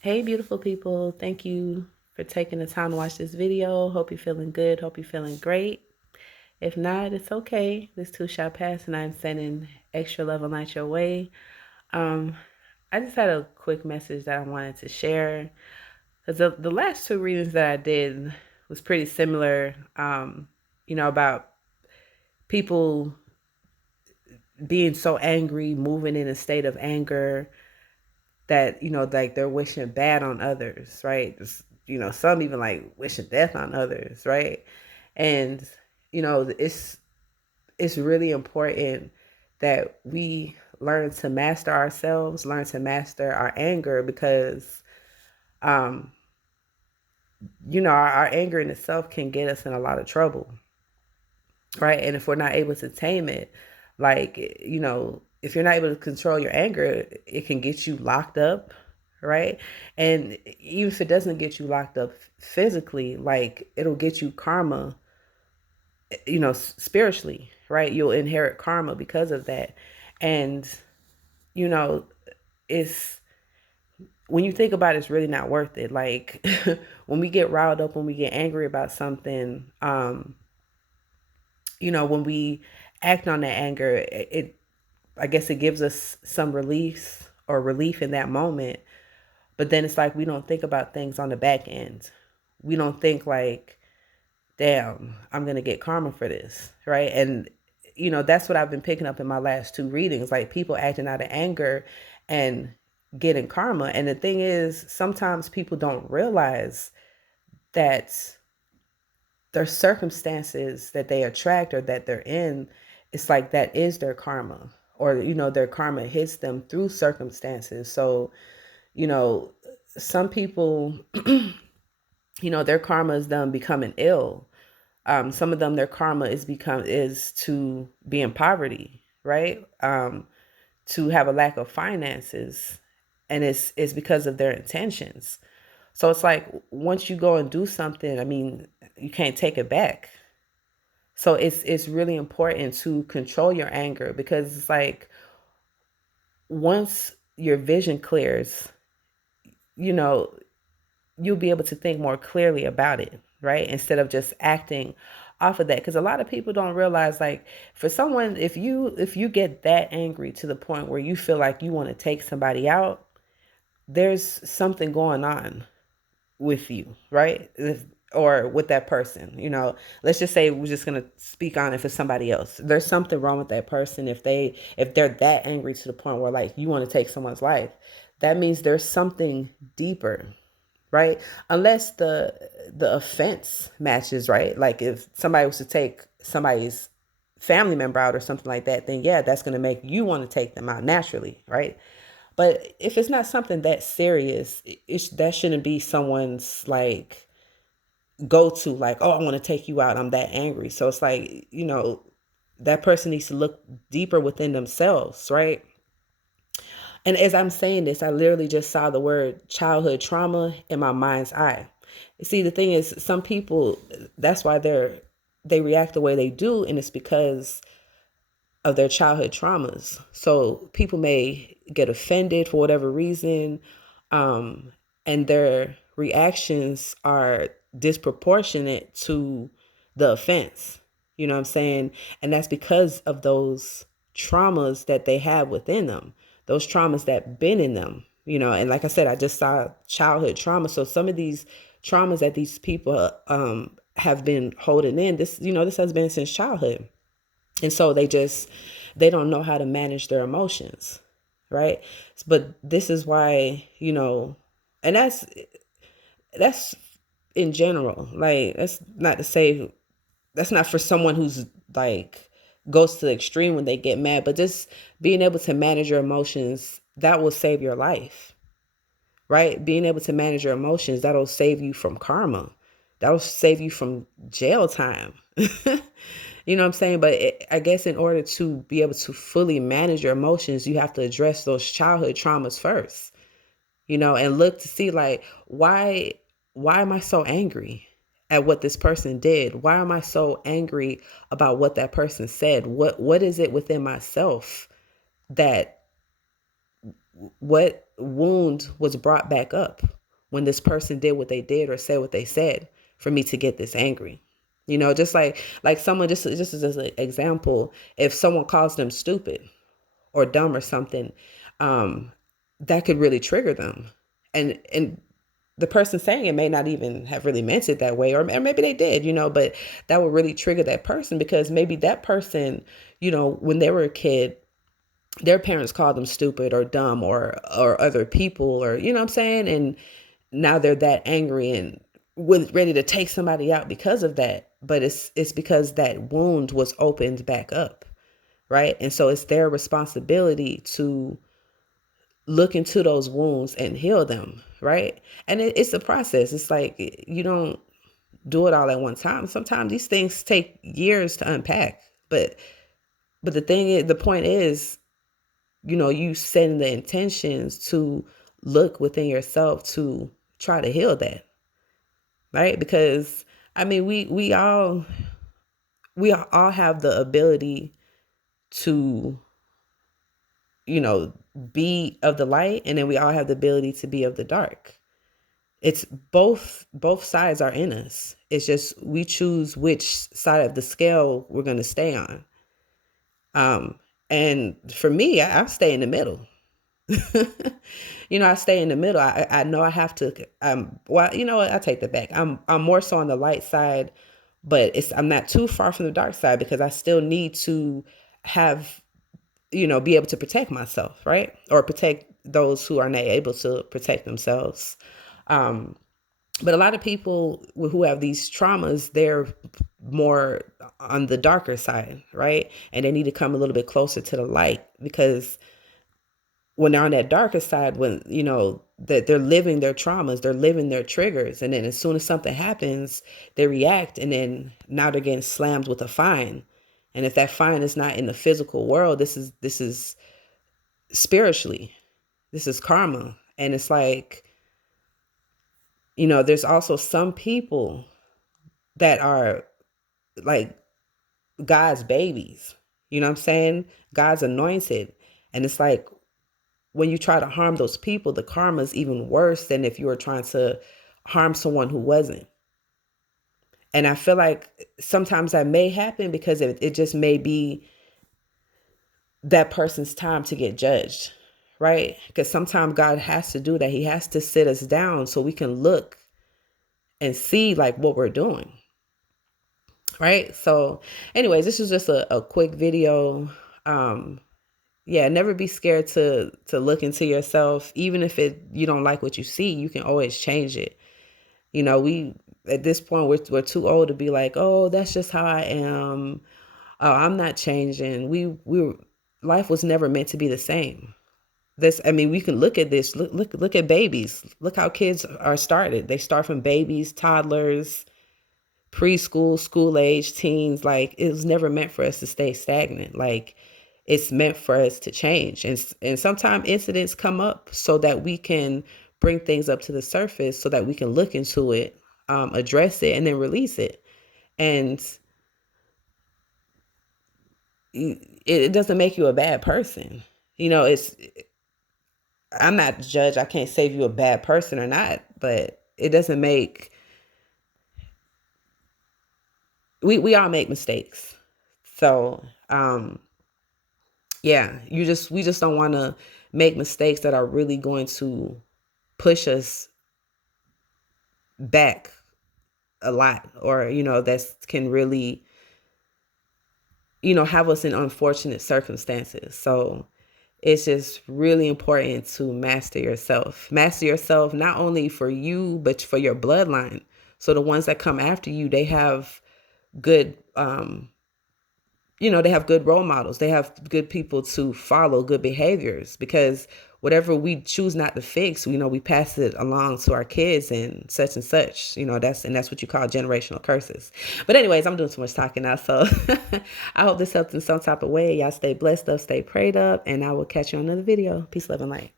Hey, beautiful people. Thank you for taking the time to watch this video. Hope you're feeling good. Hope you're feeling great. If not, it's okay. This too shall pass, and I'm sending extra love and light your way. Um, I just had a quick message that I wanted to share because the last two readings that I did was pretty similar. About people being so angry, moving in a state of anger, that like they're wishing bad on others, right? Some even like wishing death on others, right? And it's really important that we learn to master ourselves, learn to master our anger, because um our anger in itself can get us in a lot of trouble, right? And if we're not able to tame it, like, if you're not able to control your anger, it can get you locked up, right? And even if it doesn't get you locked up physically, like, it'll get you karma, spiritually, right? You'll inherit karma because of that. And, you know, it's, when you think about it, it's really not worth it. Like, when we get riled up, when we get angry about something, when we act on that anger, it I guess it gives us some release or relief in that moment. But then it's like we don't think about things on the back end. We don't think like, damn, I'm gonna get karma for this, right? And that's what I've been picking up in my last two readings, like people acting out of anger and getting karma. And the thing is, sometimes people don't realize that their circumstances that they attract or that they're in, it's like that is their karma, or their karma hits them through circumstances. So you know some people, their karma is them becoming ill. Some of them, their karma is to be in poverty, right? To have a lack of finances, and it's because of their intentions. So it's like, once you go and do something, I mean, you can't take it back. So it's really important to control your anger, because it's like, once your vision clears, you know, you'll be able to think more clearly about it, right? Instead of just acting off of that. Because a lot of people don't realize, like, for someone, if you get that angry to the point where you feel like you want to take somebody out, there's something going on with you, right? Or with that person. Let's just say we're just gonna speak on it for somebody else. There's something wrong with that person if they're that angry to the point where, like, you want to take someone's life. That means there's something deeper, right? Unless the offense matches, right? Like, if somebody was to take somebody's family member out or something like that, then yeah, that's gonna make you want to take them out naturally, right? But if it's not something that serious, that shouldn't be someone's, like, go to, like, oh, I want to take you out, I'm that angry. So it's like, that person needs to look deeper within themselves, right? And as I'm saying this, I literally just saw the word childhood trauma in my mind's eye. See, the thing is, some people, that's why they react the way they do, and it's because of their childhood traumas. So people may get offended for whatever reason, um, and their reactions are disproportionate to the offense. You know what I'm saying? And that's because of those traumas that they have within them, those traumas that been in them. And like I said, I just saw childhood trauma. So some of these traumas that these people have been holding in, this has been since childhood. And so they don't know how to manage their emotions, right? But this is why, and that's in general. Like, that's not to say, that's not for someone who's, like, goes to the extreme when they get mad, but just being able to manage your emotions, that will save your life, right? Being able to manage your emotions, that'll save you from karma. That'll save you from jail time. You know what I'm saying? But I guess in order to be able to fully manage your emotions, you have to address those childhood traumas first, and look to see, like, why am I so angry at what this person did? Why am I so angry about what that person said? What is it within myself that what wound was brought back up when this person did what they did or said what they said for me to get this angry. Just like someone, just as an example, if someone calls them stupid or dumb or something, um, that could really trigger them. And the person saying it may not even have really meant it that way, or maybe they did, but that would really trigger that person, because maybe that person, when they were a kid, their parents called them stupid or dumb or other people, or what I'm saying, and now they're that angry and ready to take somebody out because of that. But it's because that wound was opened back up, right? And so it's their responsibility to look into those wounds and heal them, right? And it's a process. It's like you don't do it all at one time. Sometimes these things take years to unpack. But the point is, you setting the intentions to look within yourself to try to heal that, right? Because I mean, we all have the ability to, you know, be of the light, and then we all have the ability to be of the dark. It's both sides are in us. It's just we choose which side of the scale we're going to stay on. Um, and for me, I stay in the middle. I stay in the middle. I know I have to. Well, you know what? I take that back. I'm more so on the light side, but I'm not too far from the dark side, because I still need to have, be able to protect myself, right? Or protect those who are not able to protect themselves. Um, but a lot of people who have these traumas, they're more on the darker side, right? And they need to come a little bit closer to the light, because when they're on that darker side, when that they're living their traumas, they're living their triggers, and then as soon as something happens, they react, and then now they're getting slammed with a fine. And if that fine is not in the physical world, this is spiritually, this is karma. And it's like, there's also some people that are like God's babies, you know what I'm saying? God's anointed. And it's like, when you try to harm those people, the karma is even worse than if you were trying to harm someone who wasn't. And I feel like sometimes that may happen because it just may be that person's time to get judged, right? Because sometimes God has to do that. He has to sit us down so we can look and see like what we're doing, right? So anyways, this is just a quick video. Yeah, never be scared to look into yourself. Even if you don't like what you see, you can always change it. We at this point we're too old to be like, oh, that's just how I am. Oh, I'm not changing. Life was never meant to be the same. I mean, we can look at this. Look at babies. Look how kids are started. They start from babies, toddlers, preschool, school age, teens. Like, it was never meant for us to stay stagnant. Like, it's meant for us to change. And sometimes incidents come up so that we can bring things up to the surface, so that we can look into it, address it, and then release it. And it doesn't make you a bad person. I'm not the judge. I can't say if you're a bad person or not, but it doesn't make, we all make mistakes. So, yeah, we just don't want to make mistakes that are really going to push us back a lot, or, that can really, have us in unfortunate circumstances. So it's just really important to master yourself. Master yourself not only for you, but for your bloodline. So the ones that come after you, they have good, they have good role models. They have good people to follow, good behaviors, because whatever we choose not to fix, we pass it along to our kids and such and such. That's what you call generational curses. But anyways, I'm doing too much talking now. So I hope this helped in some type of way. Y'all stay blessed up, stay prayed up, and I will catch you on another video. Peace, love, and light.